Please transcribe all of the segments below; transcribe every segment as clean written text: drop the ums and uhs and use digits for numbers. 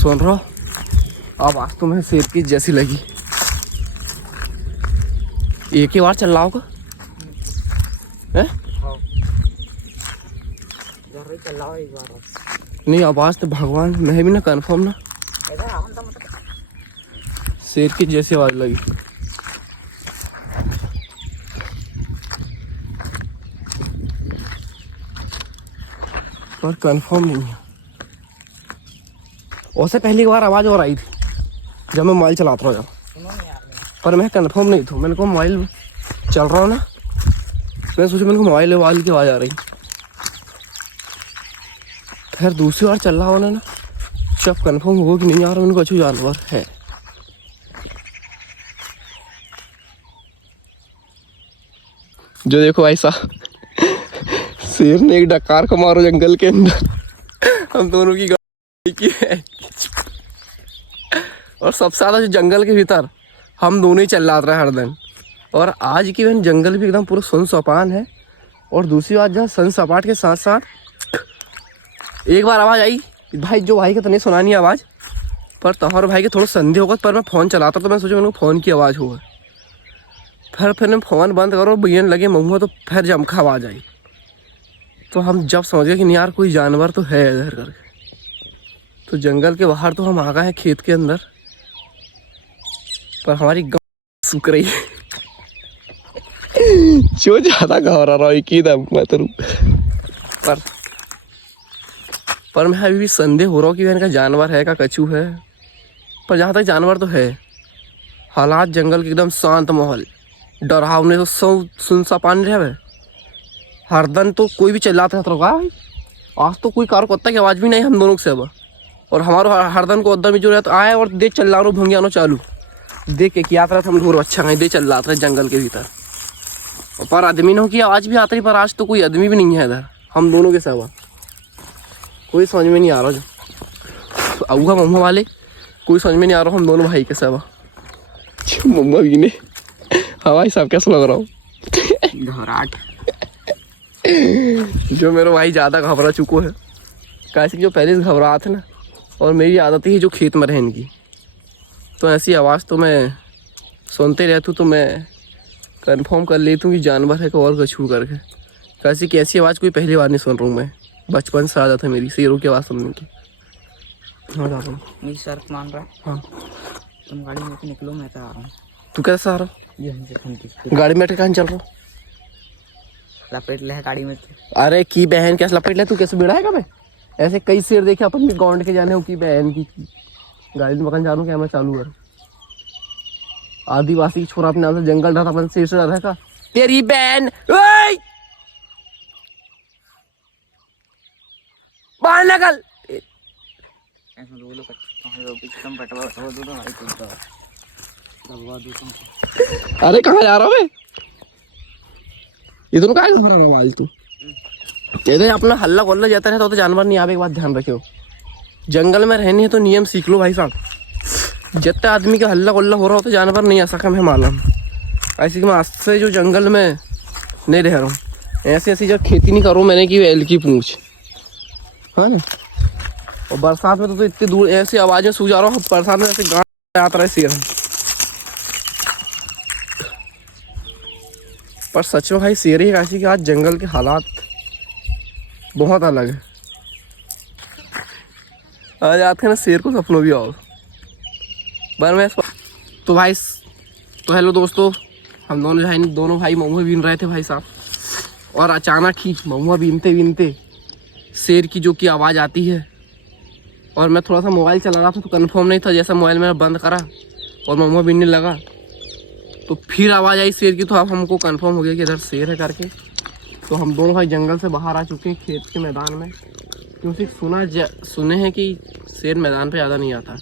सुन रहा हो आवाज तुम्हें शेर की जैसी लगी? एक ही बार चल रहा होगा है? नहीं आवाज तो भगवान मैं भी ना कंफर्म ना शेर की जैसी आवाज लगी। पर कंफर्म नहीं है। उससे पहली बार आवाज और आई थी जब मैं मोबाइल चलाता रहा जब, पर मैं कंफर्म नहीं था। मैंने कहा मोबाइल चल रहा हो ना, मैं सोचा मेरे को मोबाइल की आवाज आ रही। फिर दूसरी बार चल रहा होना ना, जब कंफर्म हो कि नहीं यार उनको अच्छी जानवर है। जो देखो ऐसा शेर ने एक डकार को मारो जंगल के अंदर, हम दोनों की गाड़ी की है। और सबसे ज्यादा जो जंगल के भीतर हम दोनों ही चल रहा है हर दिन। और आज की बहन जंगल भी एकदम पूरा सुनसपान है। और दूसरी बात जहाँ सुनसपाट के साथ साथ एक बार आवाज़ आई भाई, जो भाई का तो नहीं सुना नहीं आवाज़, पर तोहर भाई के थोड़ा संदेह होगा। पर मैं फ़ोन चलाता तो मैं सोचा मेरे को फ़ोन की आवाज़ होगा। फिर मैं फ़ोन बंद करो बजने लगे महुआ, तो फिर जमखा आवाज़ आई। तो हम जब समझ गए कि नहीं यार कोई जानवर तो है इधर करके। तो जंगल के बाहर तो हम आ गए हैं खेत के अंदर, पर हमारी गाँव सूख रही है। जो ज़्यादा घबरा रहा है कि दम मैं तो पर मैं अभी भी संदेह हो रहा हूँ कि इनका जानवर है का कछू है। पर जहाँ तक जानवर तो है। हालात जंगल के एकदम शांत माहौल, डरावने तो सुनसा पानी रहे। हर दिन तो कोई भी चिल्लाता रहता होगा भाई, आज तो कोई कार कुत्ता की आवाज़ भी नहीं हम दोनों से अब। और हमारा हर दिन को उधर में जो रहता आए और दे चिल्ला रो भंगियानो चालू देख के किया था। हम ढोर अच्छा कहीं दे चल रहा था जंगल के भीतर। पर आदमी ने की आवाज़ भी आती रही, पर आज तो कोई आदमी भी नहीं है इधर हम दोनों के सिवा। कोई समझ में नहीं आ रहा जो आऊगा मम्मा वाले, कोई समझ में नहीं आ रहा हम दोनों भाई के सिवा। मम्मा भी ने हाँ भाई साहब कैसा लग रहा हूँ? घबराहट जो मेरा भाई ज़्यादा घबरा चुको है, कैसे जो पहले से घबरा थे ना। और मेरी आदत ही है जो खेत में रहने की, तो ऐसी आवाज़ तो मैं सुनते रहती हूँ। तो मैं कंफर्म कर लेती हूँ कि जानवर है कि और कछू करके। कैसी कैसी आवाज़ कोई पहली बार नहीं सुन रहा हूँ मैं। बचपन से आदत है मेरी शेरों की आवाज़ सुनने की। हाँ दादा मेरी शर्त मान रहा है। हाँ तुम गाड़ी में निकलो, मैं तो आ रहा हूँ। तू कैसे आ रहा? गाड़ी में बैठे कहाँ चल रहा? लपेट ले है गाड़ी में। अरे की बहन कैसे लपेट ले? तू कैसे बिड़ाएगा? मैं ऐसे कई शेर देखे अपन भी गांड के जाने हो की बहन की गाड़ी में मकान जानू क्या मैं चालू कर। आदिवासी छोरा अपने यहाँ से जंगल रहा था, अपन शेर से डरा का तेरी बहन बाहर निकल। अरे कहाँ जा रहा है? ये दोनों कहाँ घबरा रहा है? तू कहते अपना हल्ला गोल्ला जाता रहता तो जानवर नहीं आवे। एक बात ध्यान रखियो, जंगल में रहनी है तो नियम सीख लो भाई साहब। जितने आदमी का हल्ला गोल्ला हो रहा हो तो जानवर नहीं आ सका मैं मालूम। ऐसे कि मैं आज से जो जंगल में नहीं रह रहा हूँ, ऐसी ऐसी जब खेती नहीं करूँ मैंने की एल की पूछ है ना। और बरसात में तो इतनी दूर ऐसी आवाज़ें सूझ जा रहा हूँ। बरसात में ऐसे गाँव आता रहे शेर। पर सच में भाई शेर ही ऐसी कि आज जंगल के हालात बहुत अलग है। आज आते हैं ना शेर को सपनों भी आओ बार में। तो भाई तो हेलो दोस्तों, हम दोनों भाई महुआ बीन रहे थे भाई साहब। और अचानक ही महुआ बीनते बीनते शेर की जो की आवाज़ आती है। और मैं थोड़ा सा मोबाइल चला रहा था तो कंफर्म नहीं था। जैसा मोबाइल मैंने बंद करा और महुआ बीनने लगा तो फिर आवाज़ आई शेर की। तो अब हमको कंफर्म हो गया कि इधर शेर है करके। तो हम दोनों भाई जंगल से बाहर आ चुके हैं खेत के मैदान में, क्योंकि सुने हैं कि शेर मैदान पे ज़्यादा नहीं आता,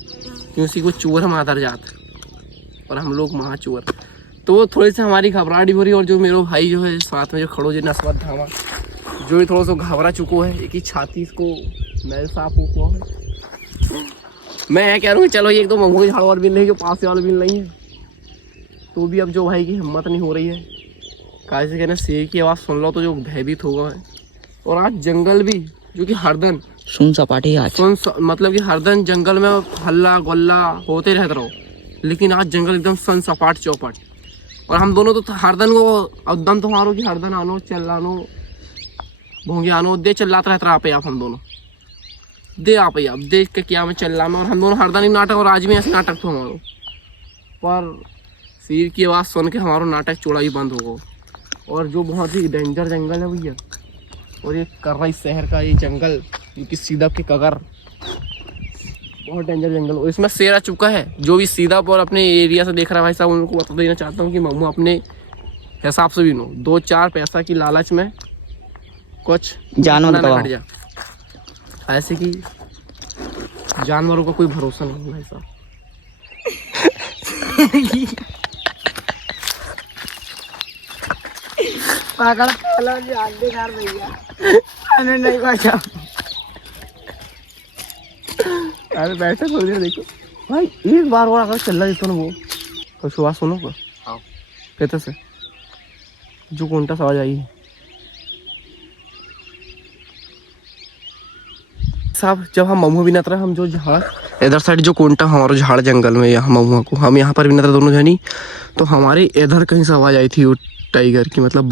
क्योंकि वो चोर है मादर जात और हम लोग महा चोर। तो थोड़ी सी हमारी घबराहट हो रही है। और जो मेरे भाई जो है साथ में जो खड़ो जो नस्बत धामा जो भी थोड़ा सा घबरा चुको है, एक ही छाती इसको मैल साफ हुआ है। मैं कह रहा हूँ चलो एक दो मंगो की झाड़ और बिल नहीं जो पास वाला बिल नहीं है। तो भी अब जो भाई की हिम्मत नहीं हो रही है, कैसे कहना शेर की आवाज़ सुन लो तो जो भयभीत होगा है। और आज जंगल भी जो कि हर दिन सुन सपाटी आज मतलब कि हर दिन जंगल में हल्ला गोल्ला होते रहते रहो, लेकिन आज जंगल एकदम सन सपाट चौपट। और हम दोनों तो हर दिन को उद्दम तुम्हारो कि हर दिन आनो चलानो भोंगे आनो दे चिल्लाते रहता आप आप हम दोनों दे आप देख के क्या मैं चिल्ला में। और हम दोनों हर दिन ही नाटक, और आज भी ऐसे नाटक तो हमारो, पर शेर की आवाज़ सुन के हमारा नाटक चौड़ा ही बंद होगा। और जो बहुत ही डेंजर जंगल है भैया, और ये कर्रई शहर का ये जंगल क्योंकि सीधा के कगर बहुत डेंजर जंगल, और इसमें शेर आ चुका है। जो भी सीधा पर अपने एरिया से देख रहा है भाई साहब, उनको बता देना चाहता हूँ कि मम्मू अपने हिसाब से भी नो 2-4 पैसा की लालच में कुछ जानवर ना हट जा, ऐसे कि जानवरों का कोई भरोसा नहीं भाई साहब। पागल वाला जान दे यार भैया, मैंने नहीं बचा। अरे बैठे थोड़ी देर देखो भाई, एक बार और अगर चल रहा है तो वो तो सुबह सुनो को कहते से जो कोंटा से आवाज आई है साहब, जब हम मम्मू भी नतरा हम जो झाड़ इधर साइड जो कोंटा हमारा झाड़ जंगल में यहाँ मम्मू को हम यहाँ पर भी नतरा दोनों जनी, तो हमारे इधर कहीं से आवाज़ आई थी वो टाइगर की, मतलब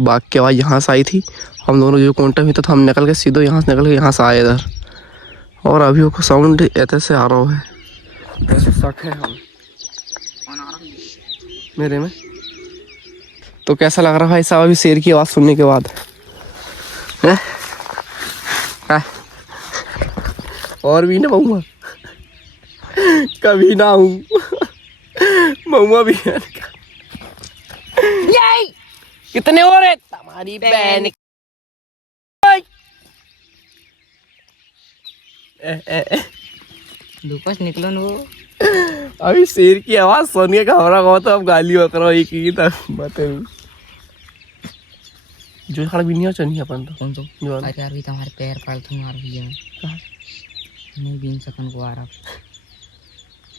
बाघ की आवाज़ यहाँ से आई थी। हम दोनों जो कोंटा भी था तो हम निकल के सीधे यहाँ से निकल के यहाँ से आए इधर, और अभी वो साउंड ऐसे से आ रहा है, ऐसे शक है हम मेरे में। तो कैसा लग रहा भाई साहब अभी शेर की आवाज़ सुनने के बाद? है? और भी ना मऊआ कभी ना हूँ मऊआ भी कितने और है तुम्हारी बहन? धूपस निकलो न वो। अभी शेर की आवाज सुन के घबरा गया तो अब गाली करो एक ही तक बातें जो खड़ा भी नहीं हो चलनी अपन तो कौन तो अरे यार भी तुम्हारे पैर पाल तुम मार भैया नहीं बीन सकन को आ रहा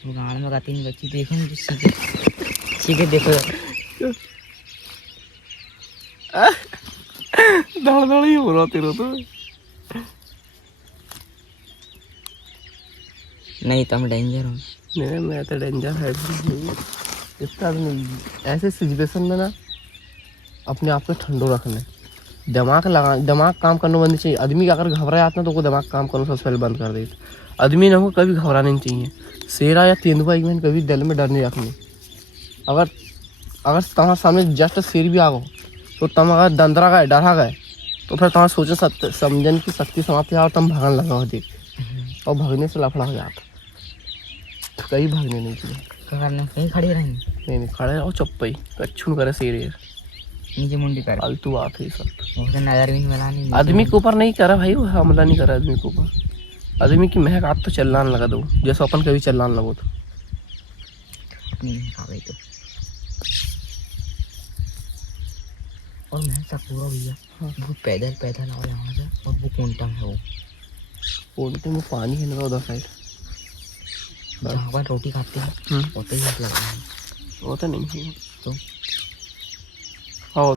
वो गाड़ में गाती नहीं बच्ची देखो मुझे सीधे देखो दौड़ ही हो रहा तेरा तो। नहीं तुम डेंजर हो। नहीं मैं तो डेंजर है इतना नहीं। ऐसे सिचुएशन में ना अपने आप को ठंडो रखना, दिमाग काम करना बंद चाहिए। आदमी अगर घबरा जाता है तो वो दिमाग काम करना सबसे पहले बंद कर देता। आदमी ना हो कभी घबराना नहीं चाहिए। शेरा या तेंदुआ एक में कभी दिल में डर नहीं रखनी। अगर तुम्हारे सामने जस्ट शेर भी आ गो तो तुम अगर दंदरा गए डरा गए तो फिर तुम्हारा सोचने समझने की शक्ति समाप्त है और तुम भागने लगाओ देख, और भागने से लफड़ा हो जाता। कहीं भागने नहीं चाहिए, कहीं खड़े रहेंगे नहीं खड़े रहो चुप ही कच्छू करे शेर नीचे मुंडी कर फालतू बात है सब। नजर भी नहीं मिलानी आदमी के ऊपर नहीं करा भाई, वो हमला नहीं करा आदमी के ऊपर। आदमी की महक आप तो चलाने लगा दो जैसे अपन कभी चलाने लगो तो नहीं खा गई तो। और मैं सब पूरा भैया वो पैदल आओ यहाँ से, और वो कोंटा है वो कोंटे में पानी है ना उधर साइड जहाँ पर रोटी खाते हैं होते ही लगा है वो तो नहीं है।